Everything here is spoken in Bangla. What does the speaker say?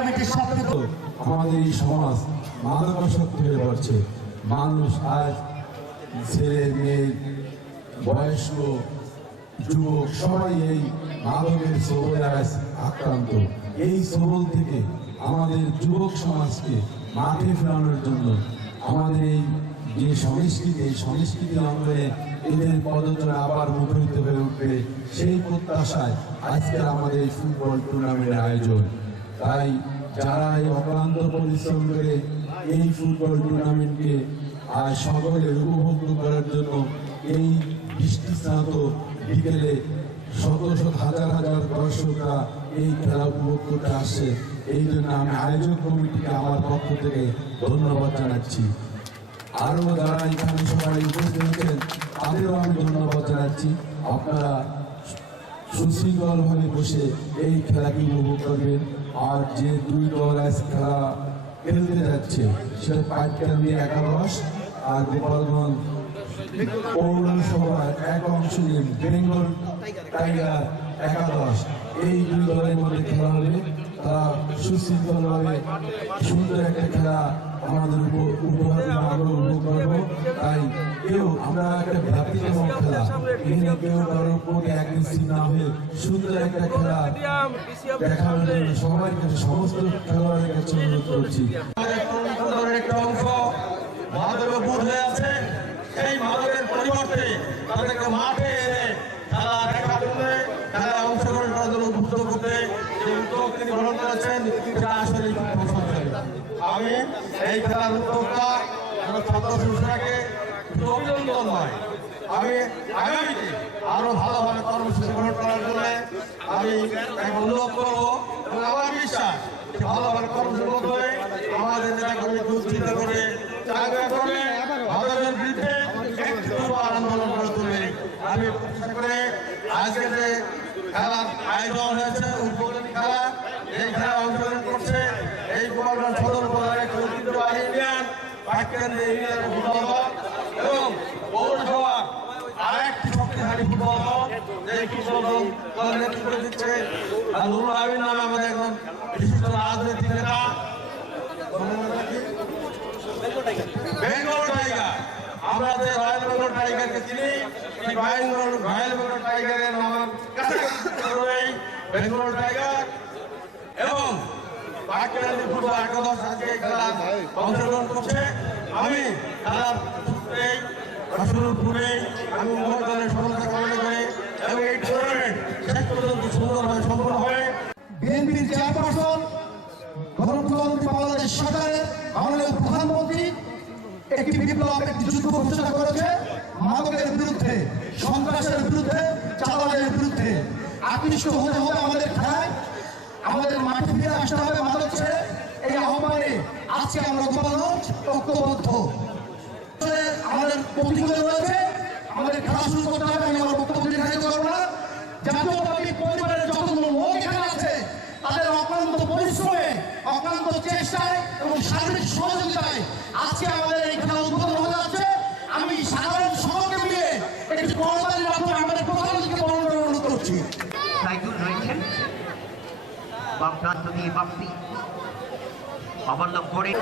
টুর্নামেন্টের সাথে আমাদের এই সমাজ মাদকাসক্ত হয়ে পড়ছে। মানুষ আজ ছেলে মেয়ে বয়স্ক যুবক সবাই এই মাদকের সবলে আজ আক্রান্ত। এই সবল থেকে আমাদের যুবক সমাজকে মাঠে ফেরানোর জন্য আমাদের এই যে সংস্কৃতি, এই সংস্কৃতি অঙ্গনে এদের পদযাত্রা আবার মুখরিত হয়ে উঠবে, সেই প্রত্যাশায় আজকের আমাদের এই ফুটবল টুর্নামেন্টের আয়োজন। তাই যারা এই অক্লান্ত পরিশ্রম করে এই ফুটবল টুর্নামেন্টকে আর সকলের উপভোগ করার জন্য এই বৃষ্টিস্নাত বিকেলে শত শত হাজার হাজার দর্শকরা এই খেলা উপভোগ করতে আসে, এই জন্য আমি আয়োজক কমিটিকে আমার পক্ষ থেকে ধন্যবাদ জানাচ্ছি। আরও যারা এখানে সবাই উপস্থিত হচ্ছেন তাদেরও আমি ধন্যবাদ জানাচ্ছি। আপনারা সুশৃঙ্খলভাবে বসে এই খেলাকে উপভোগ করবেন। আর যে দুই দল আজ খেলা খেলতে যাচ্ছে সেটা পাটকান্দি 11 আর গোপালগঞ্জ পৌরসভার এক অংশ নিয়ে বেঙ্গল টাইগার 11, এই দুই দলের মধ্যে খেলা হবে। তারা সুশৃঙ্খলভাবে সুন্দর একটা খেলা আমাদের উপহার উপভোগ করবো। তাই কেউ আমরা একটা ভ্রাতৃত্বমূলক খেলা, এখানে কেউ কারোর উপরে অ্যাগ্রেসিভ না হয়ে সুন্দর একটা খেলা দেখার জন্য সবাই সমস্ত খেলোয়াড়ের কাছে অনুরোধ করছি। একটা অংশ মাদকে বুঝ হয়ে আছে, সেই মাদকের পরিবর্তে তাদেরকে মাঠে এনে খেলা দেখার জন্য, খেলা অংশগ্রহণ করার জন্য উদ্বুদ্ধ করতে যে উদ্যোগ তিনি গ্রহণ করেছেন সেটা আসলে আমি এই খেলার উদ্যোগটা ছাত্র শিশুরাকে অভিনন্দন নয়, আমি আগামীতে আরো ভালোভাবে কর্মসূচি গ্রহণ করার জন্য আমি অনুরোধ করবো এবং আমার বিশ্বাস ভালোভাবে কর্মসূচি হয়ে আমাদের নেতাকর্মীকে উজ্জীবিত করে ভারতের বিরুদ্ধে আন্দোলন করে তুলে আমি প্রতিষ্ঠা করে আজকে যে খেলার আয়োজন হয়েছে উদ্বোধনী খেলা, এই খেলা অংশগ্রহণ করছে এই গোপালগঞ্জ সদর উপজেলার ঐতিহ্যবাহী ইউনিয়ন পাটকান্দি ইউনিয়নের ফুটবল দল এবং পৌরসভার আরেকটি শক্তিশালী ফুটবল দল, এই ফুটবল দল নেতৃত্ব দিচ্ছে নুরুল আমিন নামে আমাদের একজন বিশিষ্ট রাজনৈতিক নেতা বেঙ্গল টাইগার। আমরা যে রয়্যাল বেঙ্গল টাইগারকে চিনি, সেই রয়্যাল বেঙ্গল টাইগারের নাম বেঙ্গল টাইগার এবং পাটকান্দি ফুটবল 11 আজকে খেলা অংশগ্রহণ করছে। আমি খেলার শুরুর পূর্বেই আমি উভয় দলের সফলতা কামনা করে এবং এই টুর্নামেন্ট শেষ পর্যন্ত সুন্দরভাবে সম্পন্ন হয়। বিএনপির চেয়ারপারসন গণপ্রজাতন্ত্রী বাংলাদেশ সরকারের মাননীয় প্রধানমন্ত্রী একটি বিপ্লব, একটি যুদ্ধ ঘোষণা করেছে মাদকের বিরুদ্ধে, সন্ত্রাসের বিরুদ্ধে, চাঁদাবাজের বিরুদ্ধে। আকৃষ্ট হতে হবে আমাদের খেলায়, আমাদের মাঠে ফিরে আসতে হবে মাদক ছেড়ে। এই আহ্বানে আজকে আমরা গোপালগঞ্জ ঐক্যবদ্ধ। আমাদের প্রতিজ্ঞা রয়েছে, আমাদের খেলা শুরু করতে হবে। আমি আমার বক্তব্য দীর্ঘায়িত করবো না। জাতীয়তাবাদী পরিবারের যতগুলো লোক এখানে আছে তাদের অক্লান্ত পরিশ্রমে, অক্লান্ত চেষ্টায় এবং শারীরিক সহযোগিতায় আজকে আমাদের এই খেলা উদ্বোধন হয়ে যাচ্ছে। আমি সাধারণ সমাজকে মিলে একটি করতালির মাধ্যমে আমাদের প্রধানমন্ত্রীকে বরণ করে অনুরোধ করছি। রয়েছেন বাম প্রান্ত দিয়ে বাপ্পি অবলম্বন করে